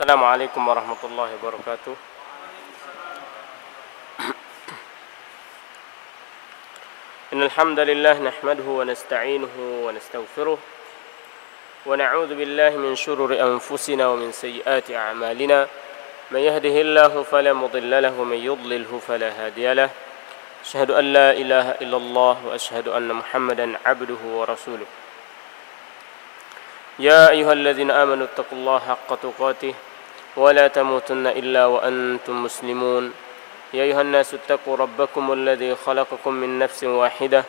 Assalamualaikum warahmatullahi wabarakatuh. Innal hamdalillah nahmaduhu wa nasta'inuhu wa nastaghfiruh wa na'udzu billahi min shururi anfusina wa min sayyiati a'malina. Man yahdihillahu fala mudilla lahu wa man yudlilhu fala hadiya lahu. Asyhadu an la ilaha illallah wa asyhadu anna Muhammadan 'abduhu wa rasuluh. Ya ayyuhalladzina amanu taqullaha haqqa tuqatih ولا تموتن إلا وأنتم مسلمون يا أيها الناس اتقوا ربكم الذي خلقكم من نفس واحدة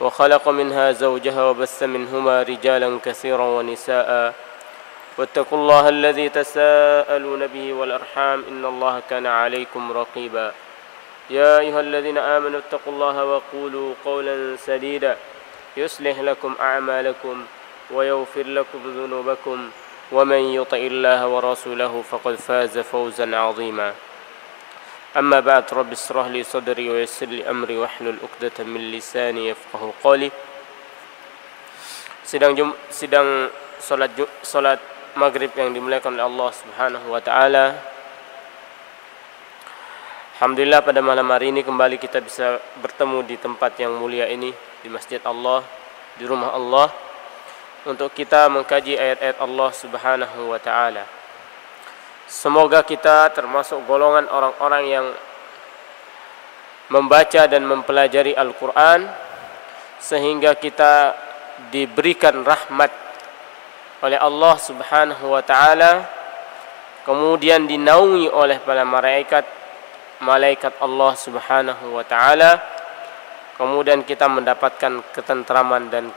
وخلق منها زوجها وبث منهما رجالا كثيرا ونساء واتقوا الله الذي تساءلون به والأرحام إن الله كان عليكم رقيبا يا أيها الذين آمنوا اتقوا الله وقولوا قولا سديدا يصلح لكم أعمالكم ويغفر لكم ذنوبكم ومن يطع الله ورسوله فقد فاز فوزا عظيما أما بعد رب اشرح لي صدري ويسر لي أمري واحلل عقدة من لساني يفقهوا قولي. Sidang salat maghrib yang dimuliakan oleh Allah Subhanahu wa taala. Alhamdulillah pada malam hari ini kembali kita bisa bertemu di tempat yang mulia ini, di masjid Allah, di rumah Allah, untuk kita mengkaji ayat-ayat Allah Subhanahu wa taala. Semoga kita termasuk golongan orang-orang yang membaca dan mempelajari Al-Qur'an sehingga kita diberikan rahmat oleh Allah Subhanahu wa taala, kemudian dinaungi oleh para malaikat Allah Subhanahu wa taala, kemudian kita mendapatkan ketentraman dan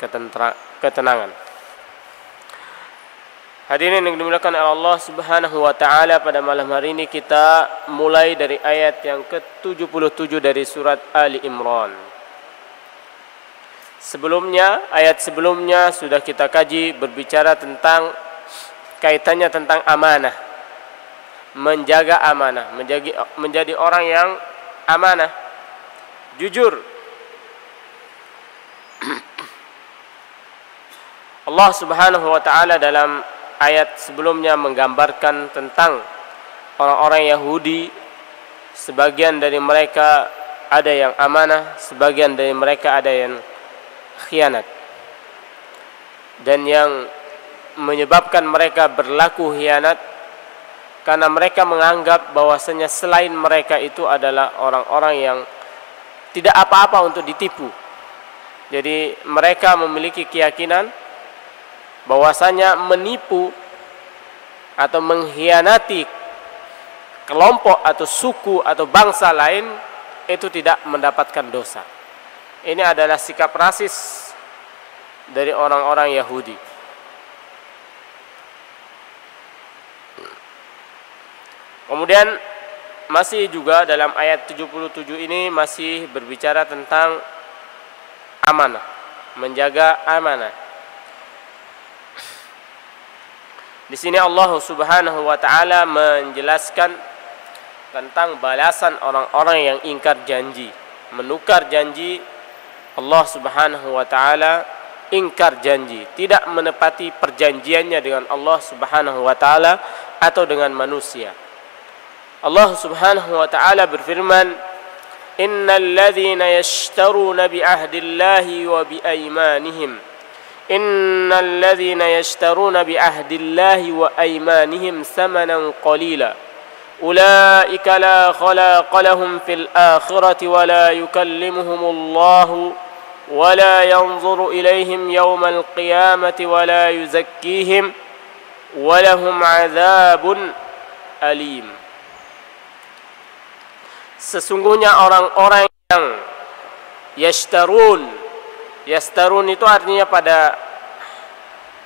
ketenangan. Hadirin yang dimuliakan oleh Allah Subhanahu wa taala, pada malam hari ini kita mulai dari ayat yang ke-77 dari surat Ali Imran. Ayat sebelumnya sudah kita kaji, berbicara tentang kaitannya tentang amanah. Menjaga amanah, menjadi orang yang amanah, jujur. Allah Subhanahu wa taala dalam ayat sebelumnya menggambarkan tentang orang-orang Yahudi. Sebagian dari mereka ada yang amanah, sebagian dari mereka ada yang khianat. Dan yang menyebabkan mereka berlaku khianat karena mereka menganggap bahwasanya selain mereka itu adalah orang-orang yang tidak apa-apa untuk ditipu. Jadi mereka memiliki keyakinan bahwasanya menipu atau mengkhianati kelompok atau suku atau bangsa lain itu tidak mendapatkan dosa. Ini adalah sikap rasis dari orang-orang Yahudi. Kemudian masih juga dalam ayat 77 ini masih berbicara tentang amanah, menjaga amanah. Di sini Allah Subhanahu wa taala menjelaskan tentang balasan orang-orang yang ingkar janji, menukar janji. Allah Subhanahu wa taala ingkar janji, tidak menepati perjanjiannya dengan Allah Subhanahu wa taala atau dengan manusia. Allah Subhanahu wa taala berfirman, "Innal ladzina yashtaruna bi ahdillahi wa bi aymanihim Innal ladzina yashtaruna bi ahdillahi wa aymanihim samanan qalila ulaika la khalaqa lahum fil akhirati wa la yukallimuhumullahu wa la yanzuru ilaihim yawmal qiyamati wa la yuzakkihim wa lahum 'adzabun alim." Sesungguhnya orang-orang yang Yastarun itu artinya, pada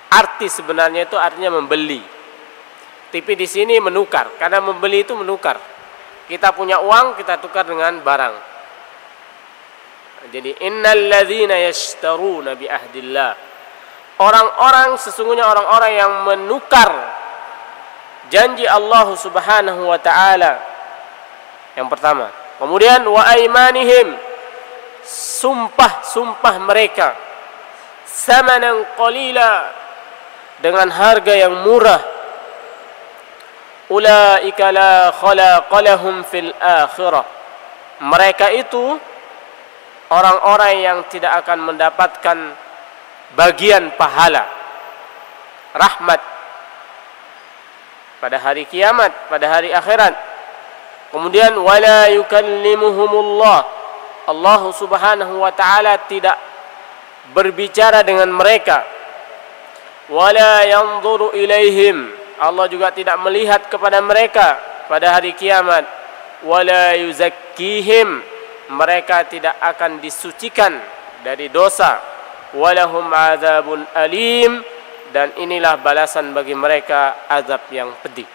arti sebenarnya itu artinya membeli. Tapi di sini menukar, karena membeli itu menukar. Kita punya uang, kita tukar dengan barang. Jadi innal ladzina yashtaruna bi ahdillah. Sesungguhnya orang-orang yang menukar janji Allah Subhanahu wa taala. Yang pertama. Kemudian wa aymanihim, sumpah mereka, samanan qalila, dengan harga yang murah, ulaika la khalaqa lahum fil akhirah. Mereka itu orang-orang yang tidak akan mendapatkan bagian pahala, rahmat pada hari kiamat, pada hari akhirat. Kemudian wala yukallimuhumullah, Allah Subhanahu wa taala tidak berbicara dengan mereka. Wala yanzuru ilaihim, Allah juga tidak melihat kepada mereka pada hari kiamat. Wala yuzakkihim, mereka tidak akan disucikan dari dosa. Walahum adzabun alim, dan inilah balasan bagi mereka azab yang pedih.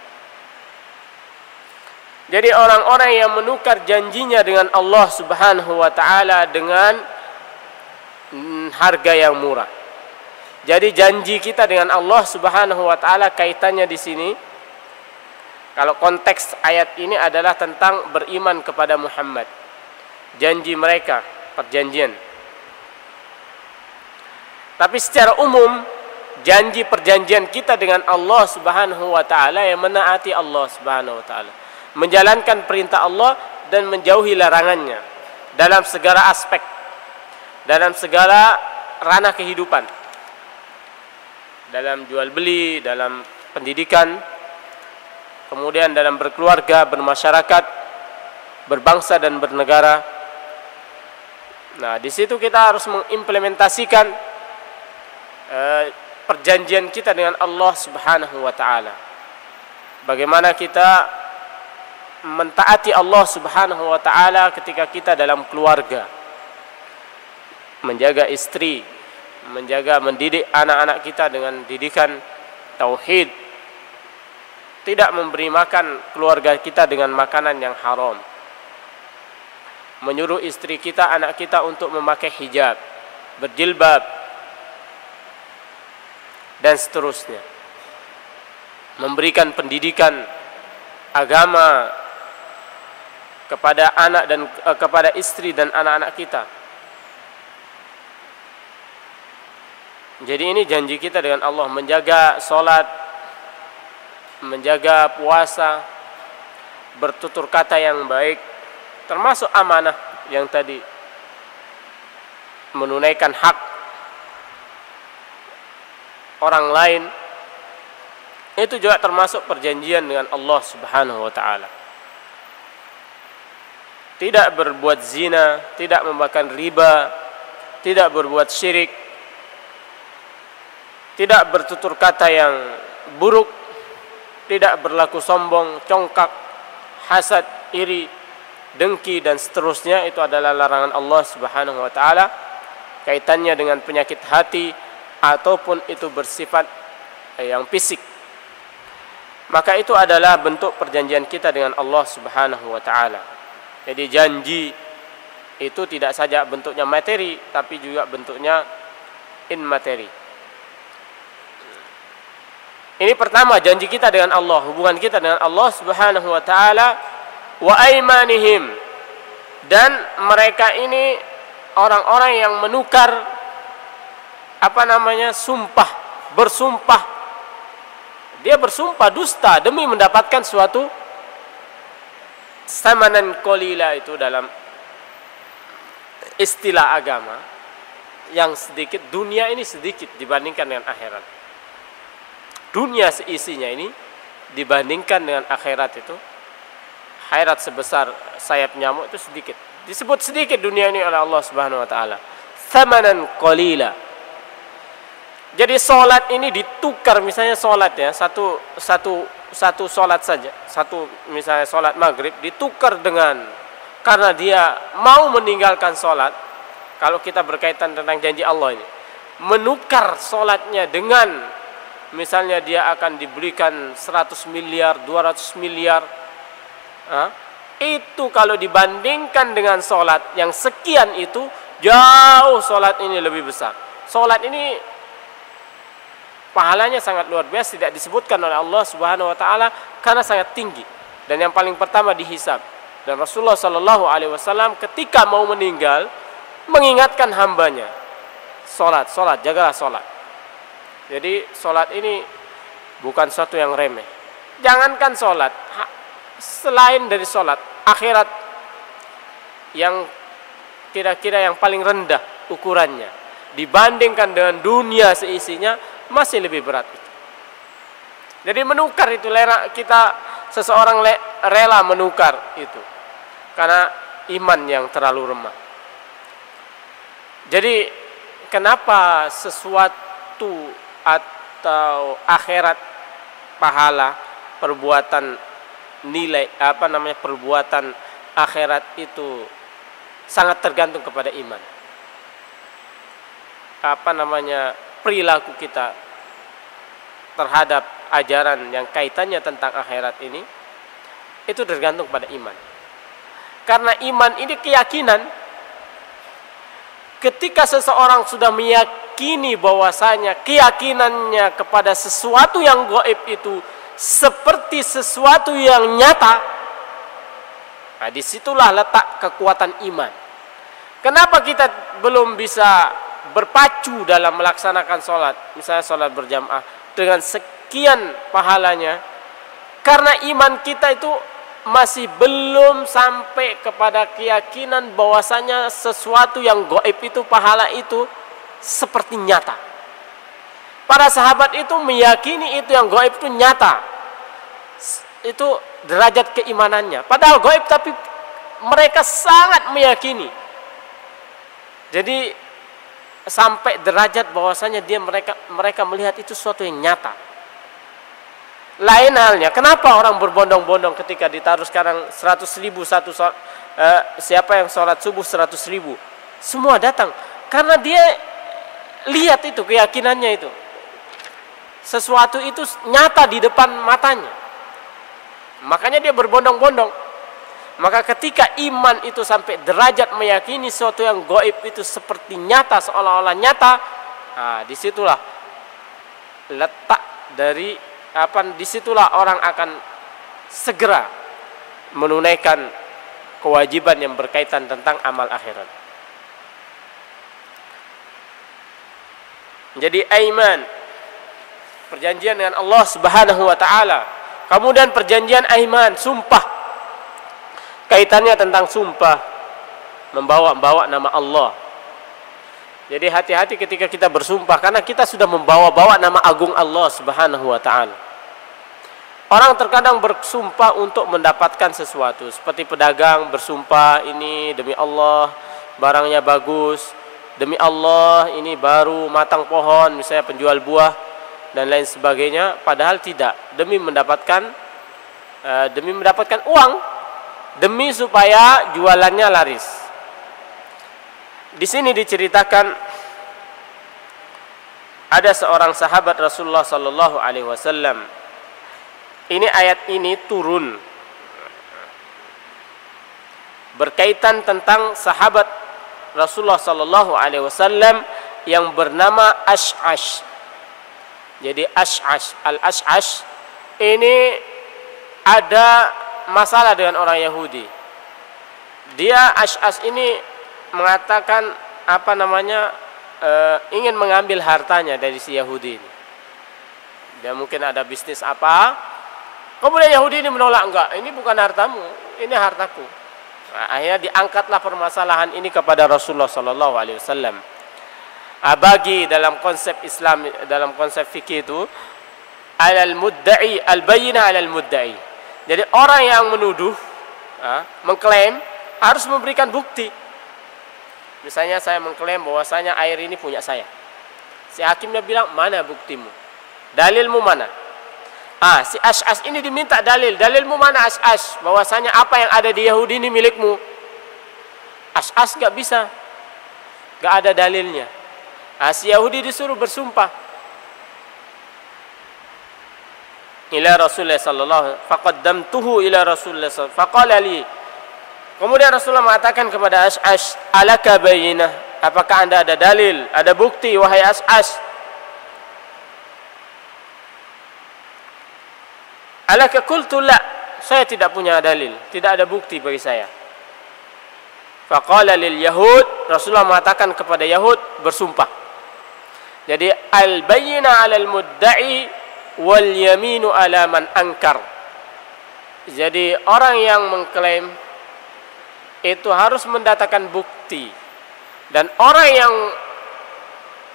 Jadi orang-orang yang menukar janjinya dengan Allah Subhanahu wa taala dengan harga yang murah. Jadi janji kita dengan Allah Subhanahu wa taala kaitannya di sini, kalau konteks ayat ini adalah tentang beriman kepada Muhammad. Janji mereka, perjanjian. Tapi secara umum, janji perjanjian kita dengan Allah Subhanahu wa taala yang menaati Allah Subhanahu wa taala, menjalankan perintah Allah dan menjauhi larangannya dalam segala aspek, dalam segala ranah kehidupan, dalam jual beli, dalam pendidikan, kemudian dalam berkeluarga, bermasyarakat, berbangsa dan bernegara. Nah, di situ kita harus mengimplementasikan perjanjian kita dengan Allah Subhanahu wa taala. Bagaimana kita mentaati Allah Subhanahu wa taala ketika kita dalam keluarga, menjaga istri, mendidik anak-anak kita dengan didikan tauhid, tidak memberi makan keluarga kita dengan makanan yang haram, menyuruh istri kita, anak kita untuk memakai hijab, berjilbab, dan seterusnya, memberikan pendidikan agama kepada anak dan kepada istri dan anak-anak kita. Jadi ini janji kita dengan Allah, menjaga sholat, menjaga puasa, bertutur kata yang baik, termasuk amanah yang tadi, menunaikan hak orang lain, itu juga termasuk perjanjian dengan Allah Subhanahu wa taala. Tidak berbuat zina, tidak memakan riba, tidak berbuat syirik, tidak bertutur kata yang buruk, tidak berlaku sombong, congkak, hasad, iri, dengki, dan seterusnya. Itu adalah larangan Allah Subhanahu wa taala, kaitannya dengan penyakit hati ataupun itu bersifat yang fisik. Maka itu adalah bentuk perjanjian kita dengan Allah Subhanahu wa taala. Jadi janji itu tidak saja bentuknya materi, tapi juga bentuknya immateri. Ini pertama, janji kita dengan Allah, hubungan kita dengan Allah Subhanahu wa taala. Wa aimanihim, dan mereka ini orang-orang yang menukar sumpah, bersumpah. Dia bersumpah dusta demi mendapatkan suatu samanan qalila, itu dalam istilah agama yang sedikit. Dunia ini sedikit dibandingkan dengan akhirat. Dunia seisinya ini dibandingkan dengan akhirat itu, akhirat sebesar sayap nyamuk itu sedikit. Disebut sedikit dunia ini oleh Allah Subhanahu wa taala, samanan qalila. Jadi solat ini ditukar, misalnya solat ya, satu solat saja, misalnya solat maghrib ditukar dengan, karena dia mau meninggalkan solat. Kalau kita berkaitan tentang janji Allah ini, menukar solatnya dengan, misalnya dia akan diberikan 100 miliar, 200 miliar, itu kalau dibandingkan dengan solat yang sekian itu, jauh solat ini lebih besar. Solat ini pahalanya sangat luar biasa, tidak disebutkan oleh Allah Subhanahu wa taala karena sangat tinggi, dan yang paling pertama dihisab. Dan Rasulullah sallallahu alaihi wasallam ketika mau meninggal mengingatkan hambanya, salat, jagalah salat. Jadi salat ini bukan sesuatu yang remeh. Jangankan sholat, selain dari sholat, akhirat yang kira-kira yang paling rendah ukurannya dibandingkan dengan dunia seisinya masih lebih berat itu. Jadi menukar itu, seseorang rela menukar itu karena iman yang terlalu lemah. Jadi kenapa sesuatu atau akhirat, pahala, perbuatan nilai perbuatan akhirat itu sangat tergantung kepada iman. Perilaku kita terhadap ajaran yang kaitannya tentang akhirat ini itu tergantung pada iman. Karena iman ini keyakinan. Ketika seseorang sudah meyakini bahwasanya keyakinannya kepada sesuatu yang gaib itu seperti sesuatu yang nyata, nah disitulah letak kekuatan iman. Kenapa kita belum bisa berpacu dalam melaksanakan sholat, misalnya sholat berjamaah dengan sekian pahalanya? Karena iman kita itu masih belum sampai kepada keyakinan bahwasanya sesuatu yang gaib itu, pahala itu seperti nyata. Para sahabat itu meyakini itu yang gaib itu nyata. Itu derajat keimanannya. Padahal gaib tapi mereka sangat meyakini. Jadi sampai derajat bahwasanya mereka melihat itu sesuatu yang nyata. Lain halnya, kenapa orang berbondong-bondong ketika ditaruh sekarang 100.000 siapa yang sholat subuh 100.000, semua datang karena dia lihat itu, keyakinannya itu sesuatu itu nyata di depan matanya, makanya dia berbondong-bondong. Maka ketika iman itu sampai derajat meyakini sesuatu yang gaib itu seperti nyata, seolah-olah nyata, nah disitulah letak dari disitulah orang akan segera menunaikan kewajiban yang berkaitan tentang amal akhirat. Jadi aiman, perjanjian dengan Allah Subhanahu wa taala. Kemudian perjanjian aiman, sumpah. Kaitannya tentang sumpah, membawa nama Allah. Jadi hati-hati ketika kita bersumpah, karena kita sudah membawa nama agung Allah Subhanahu wa taala. Orang terkadang bersumpah untuk mendapatkan sesuatu, seperti pedagang bersumpah, ini demi Allah barangnya bagus, demi Allah ini baru matang pohon, misalnya penjual buah dan lain sebagainya, padahal tidak, demi mendapatkan uang, demi supaya jualannya laris. Di sini diceritakan ada seorang sahabat Rasulullah sallallahu alaihi wasallam. Ini ayat ini turun berkaitan tentang sahabat Rasulullah sallallahu alaihi wasallam yang bernama Ash'ash. Jadi Ash'ash, Al-Ash'ash ini ada masalah dengan orang Yahudi. Dia Ash'ash ini mengatakan ingin mengambil hartanya dari si Yahudi ini. Dia mungkin ada bisnis apa, kemudian Yahudi ini menolak, enggak, ini bukan hartamu, ini hartaku. Nah, akhirnya diangkatlah permasalahan ini kepada Rasulullah sallallahu alaihi wasallam. Bagi dalam konsep Islam, dalam konsep fikih itu alal mudda'i al-bayyinah alal mudda'i. Jadi orang yang menuduh, mengklaim harus memberikan bukti. Misalnya saya mengklaim bahwasanya air ini punya saya. Si hakimnya bilang, mana buktimu? Dalilmu mana? Si Ash'ash ini diminta dalil. Dalilmu mana Ash'ash? Bahwasanya apa yang ada di Yahudi ini milikmu. Ash'ash gak bisa. Gak ada dalilnya. Si Yahudi disuruh bersumpah. Ila Rasulullah sallallahu alaihi wasallam. Faqaddamtuhu ila Rasulullah sallallahu alaihi wasallam. Faqala li. Kemudian Rasulullah mengatakan kepada Ash'ash, alaka bayyinah, apakah anda ada dalil, ada bukti wahai Ash'ash? Alaka qultu la, saya tidak punya dalil, tidak ada bukti bagi saya. Faqala lil yahud, Rasulullah mengatakan kepada Yahud bersumpah. Jadi al bayyinah 'alal mudda'i wal yaminu ala man ankar. Jadi orang yang mengklaim itu harus mendatangkan bukti, dan orang yang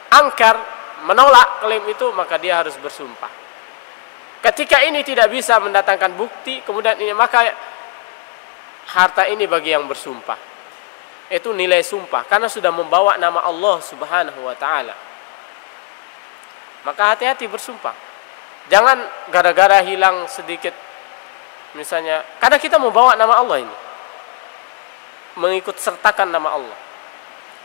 angkar, menolak klaim itu, maka dia harus bersumpah. Ketika ini tidak bisa mendatangkan bukti, kemudian ini, maka harta ini bagi yang bersumpah. Itu nilai sumpah, karena sudah membawa nama Allah Subhanahu wa ta'ala. Maka hati-hati bersumpah. Jangan gara-gara hilang sedikit, misalnya, karena kita membawa nama Allah ini, mengikut sertakan nama Allah.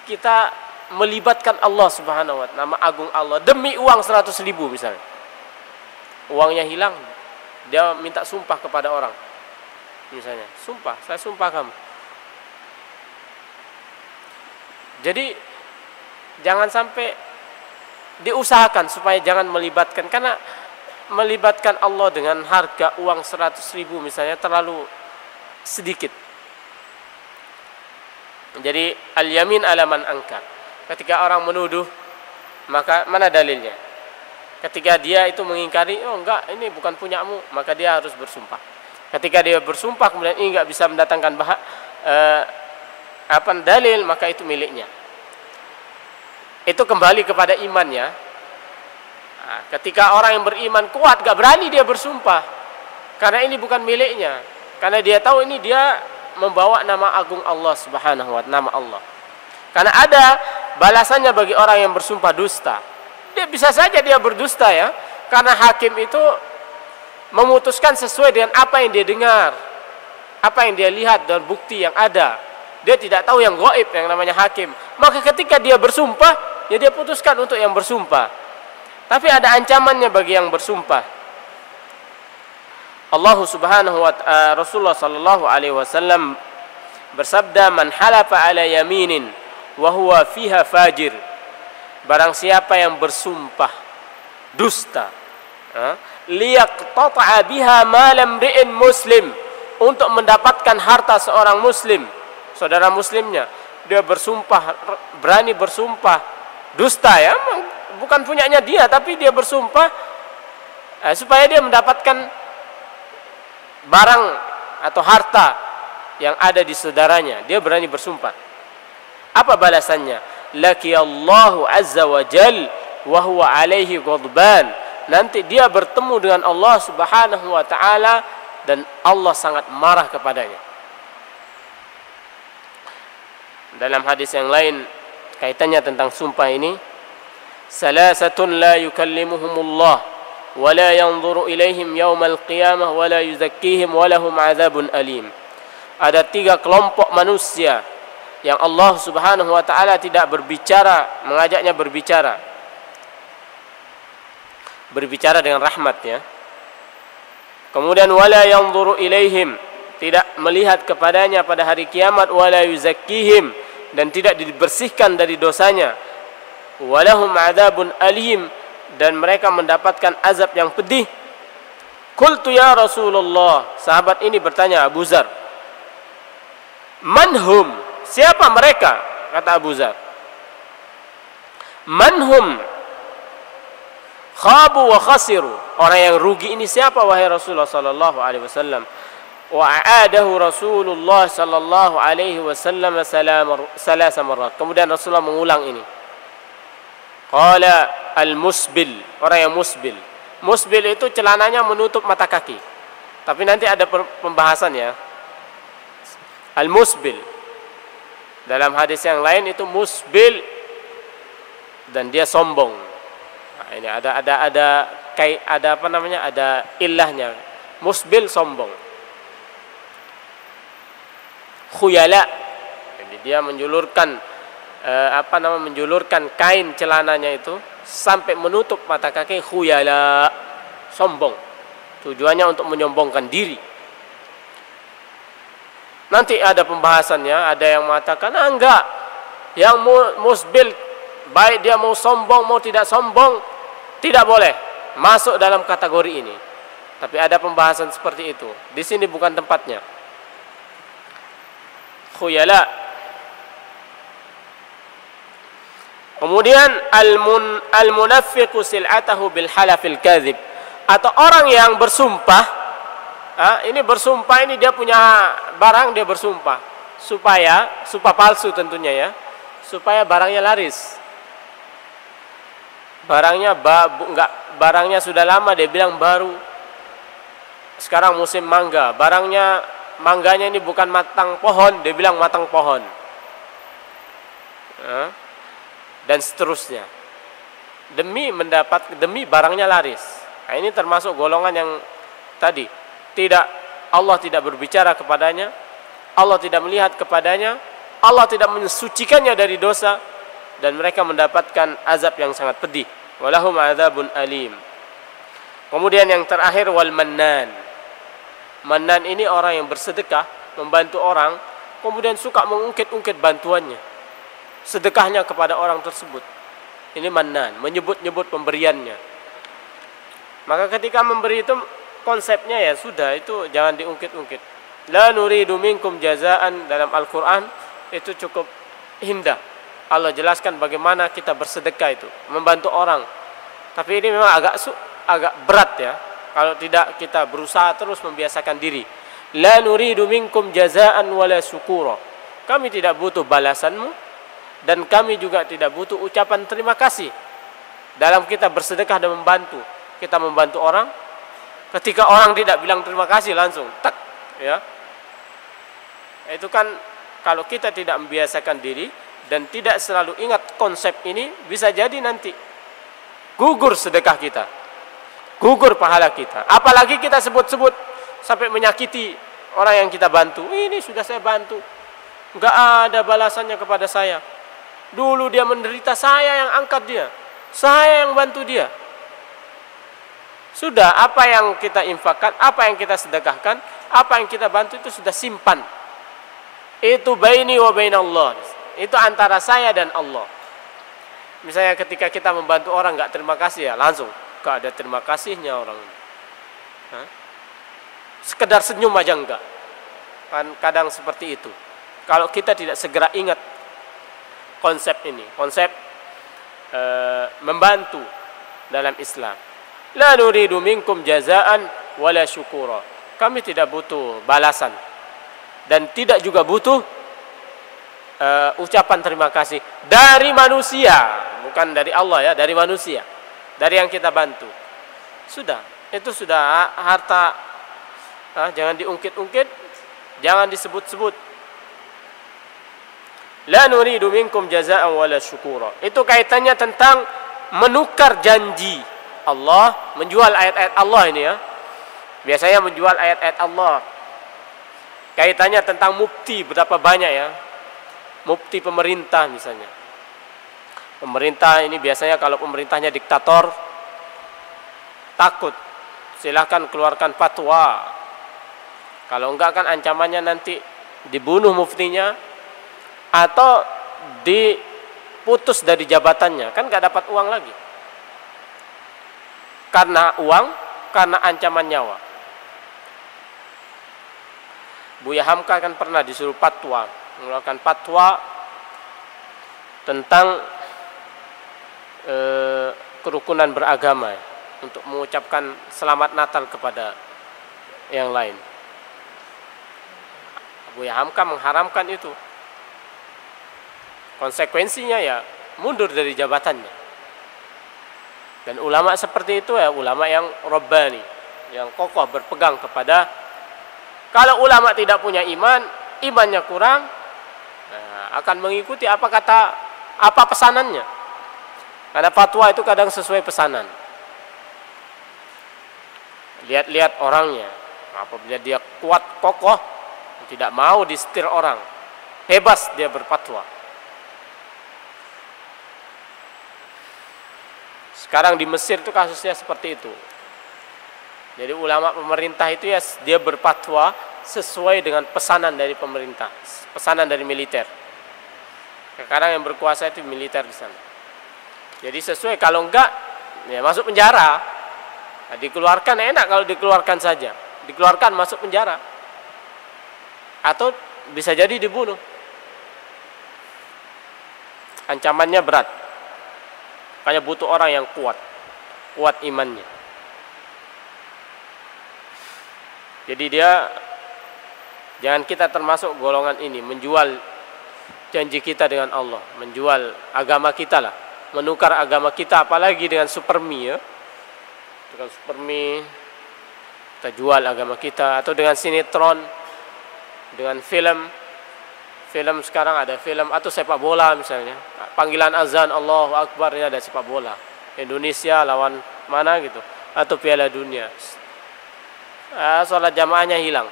Kita melibatkan Allah Subhanahu wa ta'ala, nama agung Allah, demi uang 100.000 misalnya. Uangnya hilang, dia minta sumpah kepada orang. Misalnya, sumpah, saya sumpah kamu. Jadi jangan sampai, diusahakan supaya jangan melibatkan, karena melibatkan Allah dengan harga uang 100.000 misalnya terlalu sedikit. Jadi al-yamin ala man angkar. Ketika orang menuduh, maka mana dalilnya? Ketika dia itu mengingkari, oh enggak, ini bukan punyamu, maka dia harus bersumpah. Ketika dia bersumpah kemudian ini enggak bisa mendatangkan dalil, maka itu miliknya. Itu kembali kepada imannya. Nah, ketika orang yang beriman kuat, enggak berani dia bersumpah, karena ini bukan miliknya, karena dia tahu ini dia membawa nama agung Allah Subhanahu wa ta'ala, nama Allah. Karena ada balasannya bagi orang yang bersumpah dusta. Dia bisa saja dia berdusta ya, karena hakim itu memutuskan sesuai dengan apa yang dia dengar, apa yang dia lihat dan bukti yang ada. Dia tidak tahu yang gaib, yang namanya hakim. Maka ketika dia bersumpah, ya dia putuskan untuk yang bersumpah. Tapi ada ancamannya bagi yang bersumpah. Allah Subhanahu wa ta'ala, Rasulullah sallallahu alaihi wasallam bersabda, man halafa ala yaminin wa huwa fiha fajir. Barang siapa yang bersumpah dusta, liyaqtata'a biha malam ri'in muslim, untuk mendapatkan harta seorang muslim, saudara muslimnya, dia bersumpah, berani bersumpah dusta ya, bukan punyanya dia, tapi dia bersumpah supaya dia mendapatkan barang atau harta yang ada di saudaranya, dia berani bersumpah. Apa balasannya? Laki Allahu azza wa jal wa huwa alaihi ghadban. Nanti dia bertemu dengan Allah Subhanahu wa ta'ala dan Allah sangat marah kepadanya. Dalam hadis yang lain kaitannya tentang sumpah ini, salasatun la yukallimuhumullah wa la yanzuru ilaihim yaumal qiyamah wa la yuzakkihim wa lahum azabun alim. Ada 3 kelompok manusia yang Allah Subhanahu wa ta'ala tidak berbicara, mengajaknya berbicara dengan rahmat ya. Kemudian wala yanzuru ilaihim, tidak melihat kepadanya pada hari kiamat, wala yuzakkihim, dan tidak dibersihkan dari dosanya, walahum adzabun alim, dan mereka mendapatkan azab yang pedih. Qultu ya Rasulullah, sahabat ini bertanya Abu Dzar, manhum, siapa mereka? Kata Abu Dzar, manhum khabu wa khasiru, orang yang rugi ini siapa wahai Rasulullah sallallahu alaihi wasallam? Wa a'adahu Rasulullah sallallahu alaihi wasallam salasa marrat. Kemudian Rasulullah mengulang ini. Qala al-musbil, orang yang musbil. Musbil itu celananya menutup mata kaki. Tapi nanti ada pembahasan ya. Al-musbil. Dalam hadis yang lain itu musbil dan dia sombong. Nah, ini ada apa namanya? Ada ilahnya. Musbil sombong. Khuyala. Jadi dia menjulurkan menjulurkan kain celananya itu sampai menutup mata kaki. Khuyala, sombong. Tujuannya untuk menyombongkan diri. Nanti ada pembahasannya, ada yang mengatakan enggak, yang musbil, baik dia mau sombong mau tidak sombong, tidak boleh masuk dalam kategori ini. Tapi ada pembahasan seperti itu. Di sini bukan tempatnya. Khuyala. Kemudian al-munafiqu sil'atahu bil halafil kadzib. atau orang yang bersumpah, ini bersumpah, ini dia punya barang, dia bersumpah supaya sumpah palsu tentunya ya, supaya barangnya laris. Barangnya sudah lama, dia bilang baru. Sekarang musim mangga, mangganya ini bukan matang pohon, dia bilang matang pohon. Dan seterusnya. Demi barangnya laris. Nah, ini termasuk golongan yang tadi Allah tidak berbicara kepadanya, Allah tidak melihat kepadanya, Allah tidak mensucikannya dari dosa, dan mereka mendapatkan azab yang sangat pedih. Walahum adzabun alim. Kemudian yang terakhir, wal mannan. Mannan ini orang yang bersedekah, membantu orang, kemudian suka mengungkit-ungkit bantuannya, sedekahnya kepada orang tersebut. Ini mannan, menyebut-nyebut pemberiannya. Maka ketika memberi itu konsepnya ya sudah, itu jangan diungkit-ungkit. La nuridu minkum jazaan, dalam Al-Quran itu cukup indah. Allah jelaskan bagaimana kita bersedekah itu, membantu orang. Tapi ini memang agak berat ya, kalau tidak kita berusaha terus membiasakan diri. La nuridu minkum jazaan wala syukura. Kami tidak butuh balasanmu, dan kami juga tidak butuh ucapan terima kasih dalam kita bersedekah dan membantu. Kita membantu orang, ketika orang tidak bilang terima kasih langsung tak ya. Itu kan kalau kita tidak membiasakan diri dan tidak selalu ingat konsep ini, bisa jadi nanti gugur sedekah kita, gugur pahala kita. Apalagi kita sebut-sebut sampai menyakiti orang yang kita bantu. Ini sudah saya bantu, enggak ada balasannya kepada saya. Dulu dia menderita, saya yang angkat dia, saya yang bantu dia. Sudah, apa yang kita infakkan, apa yang kita sedekahkan, apa yang kita bantu itu sudah simpan. Itu baini wa bainallah. Itu antara saya dan Allah. Misalnya ketika kita membantu orang enggak terima kasih ya, langsung enggak ada terima kasihnya orang. Sekedar senyum aja enggak. Kan kadang seperti itu. Kalau kita tidak segera ingat konsep ini, konsep membantu dalam Islam. La nuridu minkum jazaan wala syukura. Kami tidak butuh balasan dan tidak juga butuh ucapan terima kasih dari manusia, bukan dari Allah ya, dari manusia, dari yang kita bantu. Sudah, itu sudah harta, jangan diungkit-ungkit, jangan disebut-sebut. La nuridu minkum jazaa'an wala syukura. Itu kaitannya tentang menukar janji. Allah menjual ayat-ayat Allah ini ya. Biasanya menjual ayat-ayat Allah. Kaitannya tentang mufti, berapa banyak ya. Mufti pemerintah misalnya. Pemerintah ini biasanya kalau pemerintahnya diktator, takut. Silahkan keluarkan fatwa. Kalau enggak kan ancamannya nanti dibunuh muftinya, atau diputus dari jabatannya, kan gak dapat uang lagi. Karena uang, karena ancaman nyawa. Buya Hamka kan pernah disuruh fatwa, mengeluarkan fatwa tentang kerukunan beragama untuk mengucapkan selamat Natal kepada yang lain. Buya Hamka mengharamkan itu. Konsekuensinya ya mundur dari jabatannya. Dan ulama seperti itu ya ulama yang rabbani, yang kokoh berpegang kepada. Kalau ulama tidak punya iman, imannya kurang, akan mengikuti apa pesanannya. Karena fatwa itu kadang sesuai pesanan. Lihat-lihat orangnya. Apabila dia kuat, kokoh, tidak mau disetir orang, bebas dia berfatwa. Sekarang di Mesir itu kasusnya seperti itu. Jadi ulama pemerintah itu ya dia berfatwa sesuai dengan pesanan dari pemerintah, pesanan dari militer. Sekarang yang berkuasa itu militer di sana. Jadi sesuai, kalau enggak ya masuk penjara. Nah, dikeluarkan enak kalau dikeluarkan saja. Dikeluarkan masuk penjara. Atau bisa jadi dibunuh. Ancamannya berat. Makanya butuh orang yang kuat imannya. Jadi jangan kita termasuk golongan ini, menjual janji kita dengan Allah, menjual agama kita lah, menukar agama kita, apalagi dengan supermi ya. Dengan supermi kita jual agama kita, atau dengan sinetron, dengan film sekarang ada film, atau sepak bola misalnya, panggilan azan Allahu Akbar, ini ada sepak bola Indonesia lawan mana gitu, atau Piala Dunia, sholat jamaahnya hilang.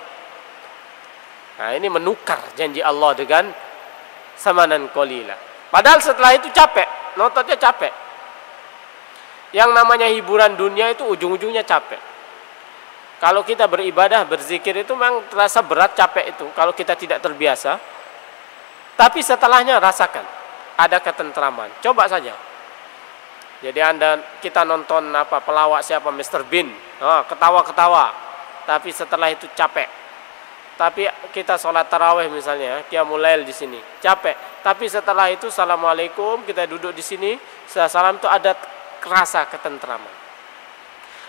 Nah, ini menukar janji Allah dengan samanan qalila. Padahal setelah itu capek, nontonnya capek. Yang namanya hiburan dunia itu ujung-ujungnya capek. Kalau kita beribadah, berzikir itu memang terasa berat, capek itu kalau kita tidak terbiasa. Tapi setelahnya rasakan ada ketentraman. Coba saja. Jadi kita nonton pelawak siapa, Mr. Bean, ketawa-ketawa, tapi setelah itu capek. Tapi kita sholat tarawih misalnya, qiyamul lail di sini, capek. Tapi setelah itu assalamualaikum, kita duduk di sini, setelah salam itu ada rasa ketentraman.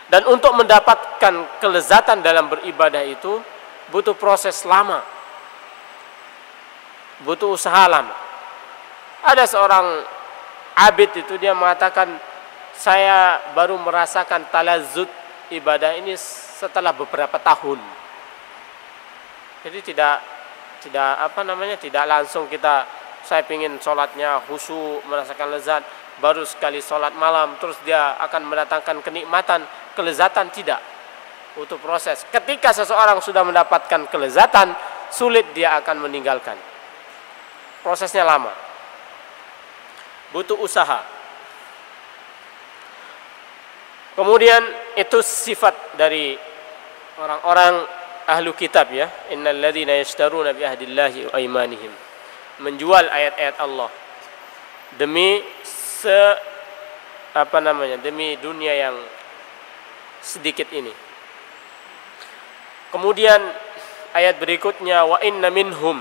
Dan untuk mendapatkan kelezatan dalam beribadah itu butuh proses lama, butuh usaha lama. Ada seorang abid itu, dia mengatakan, saya baru merasakan talazzut ibadah ini setelah beberapa tahun. Jadi tidak langsung saya pingin sholatnya khusyuk, merasakan lezat, baru sekali sholat malam terus dia akan mendatangkan kenikmatan, kelezatan, tidak. Butuh proses. Ketika seseorang sudah mendapatkan kelezatan, sulit dia akan meninggalkan. Prosesnya lama, butuh usaha. Kemudian itu sifat dari orang-orang ahlu kitab ya, innal ladzina yashtaruna bi ahdillahi wa aymanihim, menjual ayat-ayat Allah demi demi dunia yang sedikit ini. Kemudian ayat berikutnya, wa inna minhum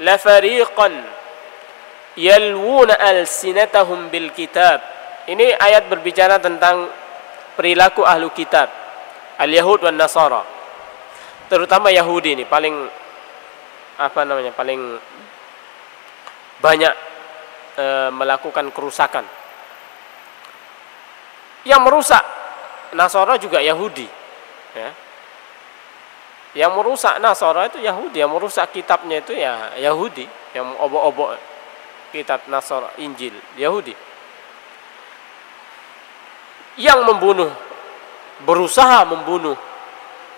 la fariqan yalwuna alsinatahum bil kitab. Ini ayat berbicara tentang perilaku ahlu kitab, al-Yahud wan Nasara. Terutama Yahudi ini paling paling banyak melakukan kerusakan. Yang merusak Nasara juga Yahudi, ya. Yang merusak Nasara itu Yahudi, yang merusak kitabnya itu ya Yahudi, yang obok-obok kitab Nasara, Injil, Yahudi. Yang berusaha membunuh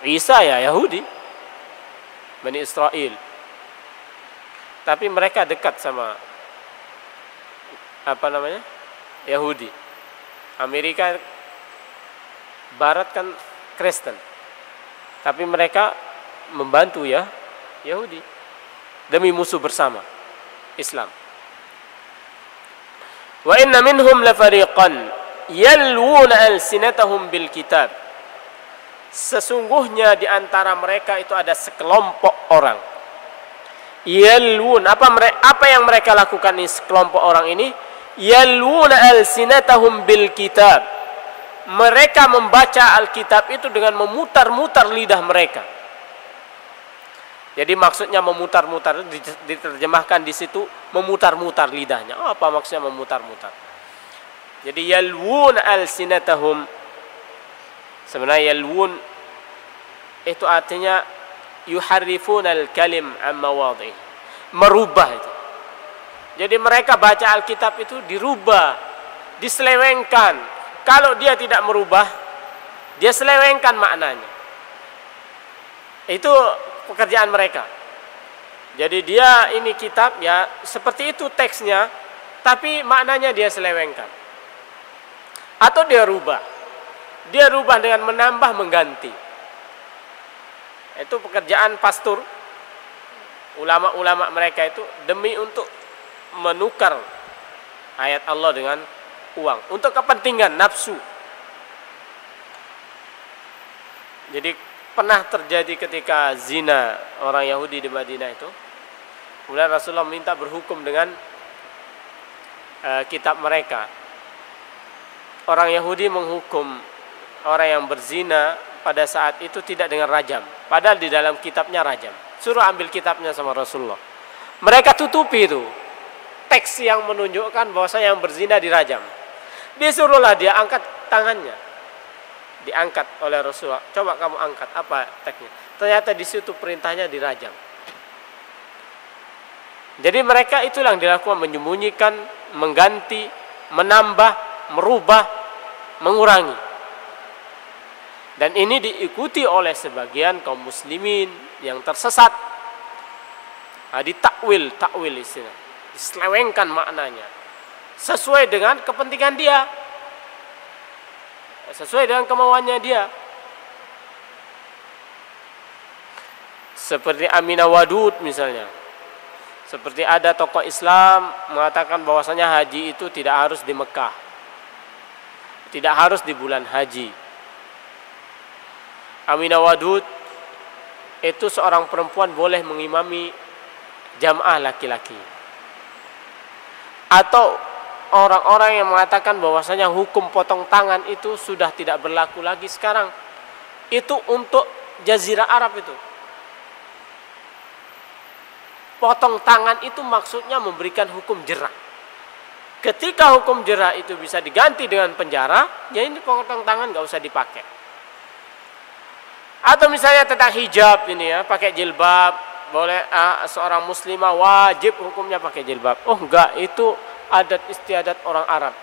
Isa ya Yahudi, Bani Israel. Tapi mereka dekat sama Yahudi. Amerika Barat kan Kristen, tapi mereka membantu ya Yahudi demi musuh bersama Islam. Wa inna minhum la fariqan yalwuna alsinatahum bil kitab. Sesungguhnya di antara mereka itu ada sekelompok orang. Yalwun, apa yang mereka lakukan ini, sekelompok orang ini? Yalwuna alsinatahum bil kitab. Mereka membaca Alkitab itu dengan memutar-mutar lidah mereka. Jadi maksudnya memutar-mutar, diterjemahkan di situ memutar-mutar lidahnya. Apa maksudnya memutar-mutar? Jadi yalwun alsinatahum, sebenarnya yalwun itu artinya yuharrifun al-kalim an mawadhi, merubah itu. Jadi mereka baca Alkitab itu dirubah, diselewengkan. Kalau dia tidak merubah, dia selewengkan maknanya. Itu pekerjaan mereka. Jadi dia ini kitab ya seperti itu teksnya, tapi maknanya dia selewengkan. Atau dia rubah. Dia rubah dengan menambah, mengganti. Itu pekerjaan pastor, ulama-ulama mereka itu demi untuk menukar ayat Allah dengan uang untuk kepentingan nafsu. Jadi pernah terjadi ketika zina orang Yahudi di Madinah itu. Kemudian Rasulullah minta berhukum dengan kitab mereka. Orang Yahudi menghukum orang yang berzina pada saat itu tidak dengan rajam. Padahal di dalam kitabnya rajam. Suruh ambil kitabnya sama Rasulullah. Mereka tutupi itu. Teks yang menunjukkan bahwasanya yang berzina dirajam. Disuruhlah dia angkat tangannya. Diangkat oleh Rasulullah. Coba kamu angkat, apa teksnya? Ternyata di situ perintahnya dirajam. Jadi mereka itulah yang dilakukan, menyembunyikan, mengganti, menambah, merubah, mengurangi. Dan ini diikuti oleh sebagian kaum muslimin yang tersesat. Ditakwil istilah. Diselewengkan maknanya. Sesuai dengan kepentingan dia. Sesuai dengan kemauannya dia. Seperti Aminah Wadud misalnya. Seperti ada tokoh Islam mengatakan bahwasanya haji itu tidak harus di Mekah. Tidak harus di bulan haji. Aminah Wadud itu seorang perempuan boleh mengimami jamaah laki-laki. Atau orang-orang yang mengatakan bahwasanya hukum potong tangan itu sudah tidak berlaku lagi sekarang. Itu untuk Jazirah Arab itu. Potong tangan itu maksudnya memberikan hukum jera. Ketika hukum jera itu bisa diganti dengan penjara, ya ini potong tangan nggak usah dipakai. Atau misalnya tentang hijab ini ya, pakai jilbab, boleh seorang muslimah wajib hukumnya pakai jilbab. Oh enggak, itu adat istiadat orang Arab.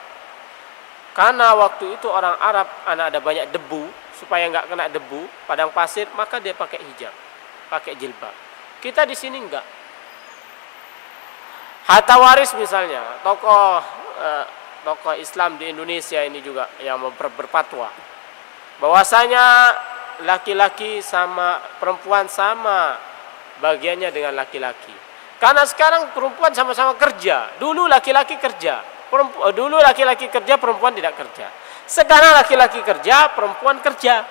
Karena waktu itu orang Arab ada banyak debu, supaya enggak kena debu, padang pasir, maka dia pakai hijab, pakai jilbab. Kita di sini enggak. Hatta Waris misalnya, tokoh Islam di Indonesia ini juga yang berfatwa bahwasanya laki-laki sama perempuan sama bagiannya dengan laki-laki. Karena sekarang perempuan sama-sama kerja. Dulu laki-laki kerja, perempuan tidak kerja. Sekarang laki-laki kerja, perempuan kerja.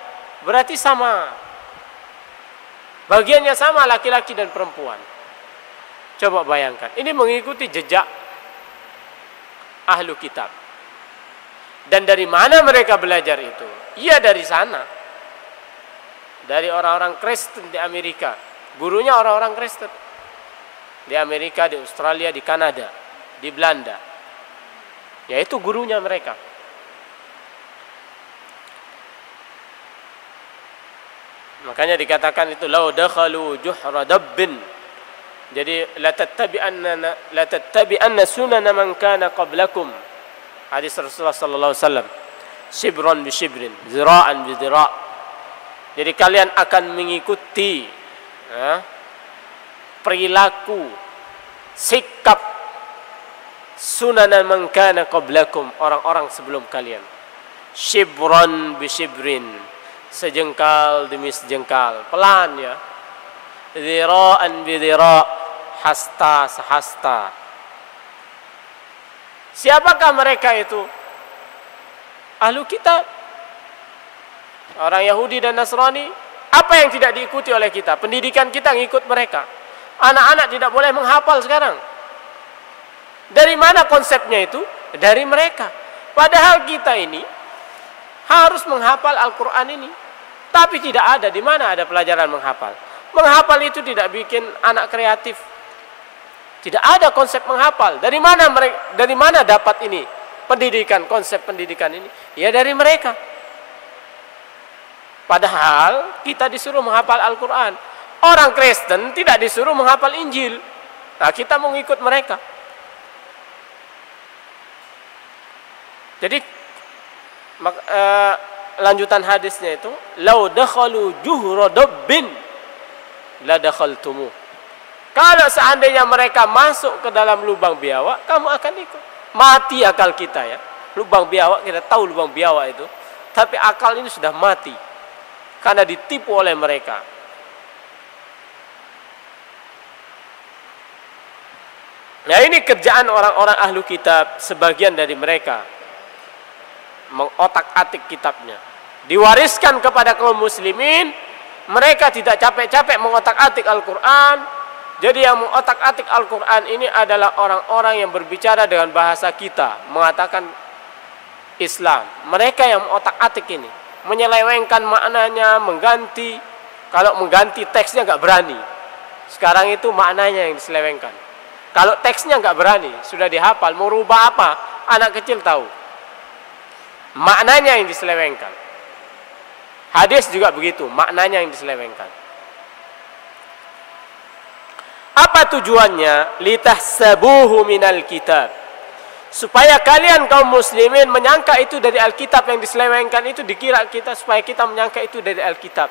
Berarti sama. Bagiannya sama laki-laki dan perempuan. Coba bayangkan, ini mengikuti jejak ahlu kitab. Dan dari mana mereka belajar itu? Iya dari sana. Dari orang-orang Kristen di Amerika. Gurunya orang-orang Kristen. Di Amerika, di Australia, di Kanada, di Belanda. Yaitu gurunya mereka. Makanya dikatakan itu lau dakhalu juhra dabbin. Jadi la tattabi'anna sunana man kana qablakum. Hadis Rasulullah sallallahu alaihi wasallam. Shibran bi shibrin, zira'an bi zira'. Jadi kalian akan mengikuti perilaku, sikap sunanan man kana qablakum, orang-orang sebelum kalian. Shibran bi shibrin, sejengkal demi sejengkal, pelan ya. Dhira'an bi dhira', hasta sehasta. Siapakah mereka itu? Ahlu kitab, orang Yahudi dan Nasrani. Apa yang tidak diikuti oleh kita? Pendidikan kita ngikut mereka. Anak-anak tidak boleh menghafal sekarang. Dari mana konsepnya itu? Dari mereka. Padahal kita ini harus menghafal Al-Quran ini. Tapi tidak ada. Di mana ada pelajaran menghafal? Menghafal itu tidak bikin anak kreatif. Tidak ada konsep menghafal. Dari mana dapat ini? Pendidikan, konsep pendidikan ini. Ya dari mereka. Padahal kita disuruh menghafal Al-Quran. Orang Kristen tidak disuruh menghafal Injil. Nah, kita mau ngikut mereka. Jadi lanjutan hadisnya itu, lau dakhalu juhra dabbin la dakhaltumu. Kalau seandainya mereka masuk ke dalam lubang biawak, kamu akan ikut. Mati akal kita ya. Lubang biawak, kita tahu lubang biawak itu, tapi akal ini sudah mati karena ditipu oleh mereka. Nah, ini kerjaan orang-orang ahlu kitab, sebagian dari mereka mengotak-atik kitabnya, diwariskan kepada kaum muslimin. Mereka tidak capek-capek mengotak-atik Al-Quran. Jadi yang mengotak-atik Al-Quran ini adalah orang-orang yang berbicara dengan bahasa kita, mengatakan Islam. Mereka yang mengotak-atik ini. menyelewengkan maknanya, mengganti. Kalau mengganti teksnya nggak berani. Sekarang itu maknanya yang diselewengkan. Kalau teksnya nggak berani, sudah dihafal, mau rubah apa, anak kecil tahu. Maknanya yang diselewengkan. Hadis juga begitu, maknanya yang diselewengkan. Apa tujuannya? Litahsabuhu minal kitab. Supaya kalian kaum muslimin menyangka itu dari Alkitab, yang diselewengkan itu dikira kita, supaya kita menyangka itu dari Alkitab.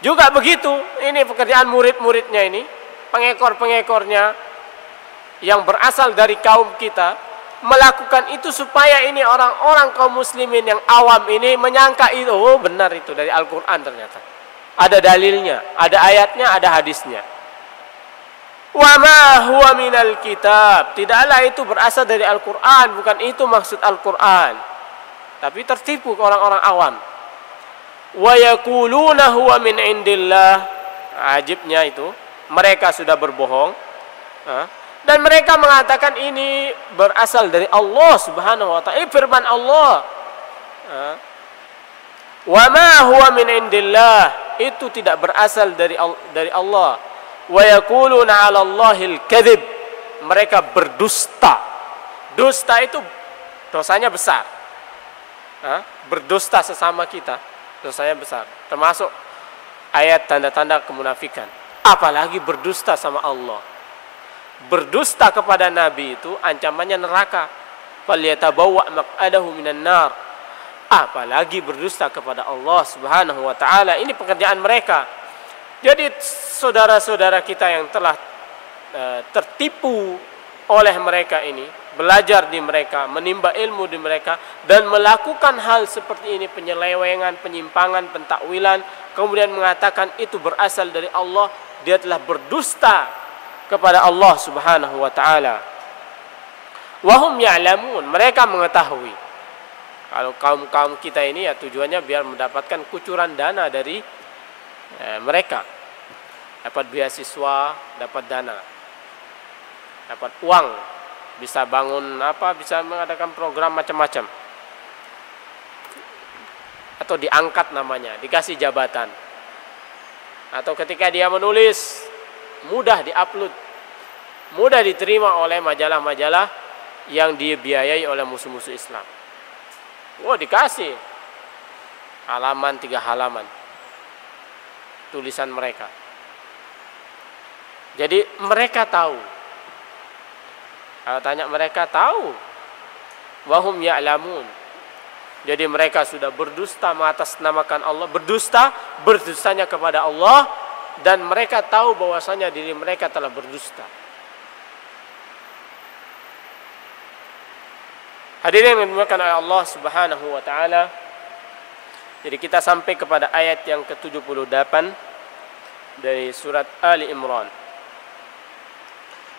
Juga begitu, ini pekerjaan murid-muridnya ini, pengekor-pengekornya yang berasal dari kaum kita, melakukan itu supaya ini orang-orang kaum muslimin yang awam ini menyangka itu, oh benar itu dari Al-Quran ternyata. Ada dalilnya, ada ayatnya, ada hadisnya. Wa ma huwa minal kitab. Tidaklah itu berasal dari Al-Quran, bukan itu maksud Al-Quran. Tapi tertipu orang-orang awam. Wa yakuluna huwa min indillah. Ajibnya itu, mereka sudah berbohong. Dan mereka mengatakan ini berasal dari Allah Subhanahu wa ta'ala. Ini firman Allah. Wa ma huwa min indillah. Itu tidak berasal dari Allah. Wa yaquluna 'ala Allahil kadzib. Mereka berdusta. Dusta itu dosanya besar. Berdusta sesama kita, dosanya besar. Termasuk ayat tanda-tanda kemunafikan. Apalagi berdusta sama Allah. Berdusta kepada Nabi itu ancamannya neraka. Falyatabawwa maq'adahu minan nar. Apalagi berdusta kepada Allah Subhanahu wa ta'ala. Ini pekerjaan mereka. Jadi saudara-saudara kita yang telah tertipu oleh mereka ini, belajar di mereka, menimba ilmu di mereka, dan melakukan hal seperti ini, penyelewengan, penyimpangan, pentakwilan, kemudian mengatakan itu berasal dari Allah, dia telah berdusta kepada Allah Subhanahu wa ta'ala. Wahum ya'lamun, mereka mengetahui. Kalau kaum-kaum kita ini ya tujuannya biar mendapatkan kucuran dana dari mereka. Dapat beasiswa, dapat dana, dapat uang, bisa bangun apa, bisa mengadakan program macam-macam, atau diangkat namanya, dikasih jabatan, atau ketika dia menulis mudah diupload, mudah diterima oleh majalah-majalah yang dibiayai oleh musuh-musuh Islam. Dikasih halaman 3 halaman tulisan mereka. Jadi mereka tahu. Kalau tanya mereka tahu. Wahum ya'lamun. Jadi mereka sudah berdusta mengatasnamakan Allah, berdustanya kepada Allah, dan mereka tahu bahwasanya diri mereka telah berdusta. Hadirin yang dimuliakan oleh Allah Subhanahu wa ta'ala. Jadi kita sampai kepada ayat yang ke-78 dari surat Ali Imran.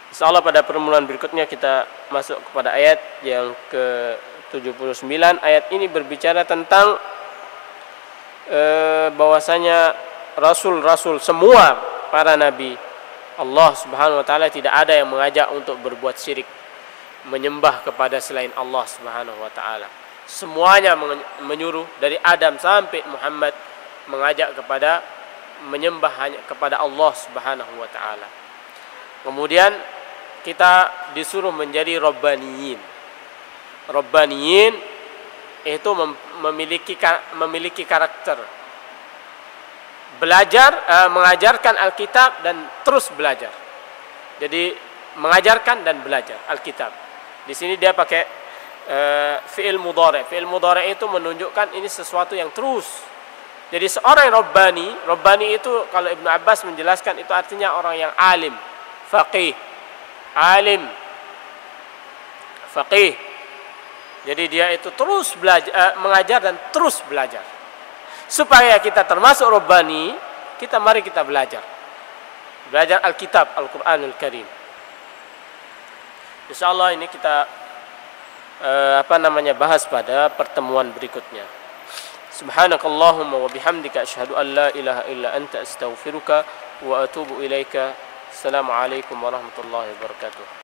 Insyaallah pada permulaan berikutnya kita masuk kepada ayat yang ke-79. Ayat ini berbicara tentang bahwasanya rasul-rasul semua para nabi Allah Subhanahu wa ta'ala tidak ada yang mengajak untuk berbuat syirik, menyembah kepada selain Allah Subhanahu wa ta'ala. Semuanya menyuruh dari Adam sampai Muhammad mengajak kepada menyembah hanya kepada Allah Subhanahu wa ta'ala. Kemudian kita disuruh menjadi Rabbaniyin. Rabbaniyin itu memiliki karakter belajar, mengajarkan Alkitab dan terus belajar. Jadi mengajarkan dan belajar Alkitab. Di sini dia pakai fi'il mudhari'. Fi'il mudhari' itu menunjukkan ini sesuatu yang terus. Jadi seorang Rabbani itu kalau Ibnu Abbas menjelaskan itu artinya orang yang alim, faqih, alim, faqih. Jadi dia itu terus belajar, mengajar dan terus belajar. Supaya kita termasuk Rabbani, mari kita belajar. Belajar Alkitab, Al-Quranul Karim. Insyaallah ini kita bahas pada pertemuan berikutnya. Subhanakallahumma wa bihamdika asyhadu an la ilaha illa anta astaghfiruka wa atubu ilaika. Assalamualaikum warahmatullahi wabarakatuh.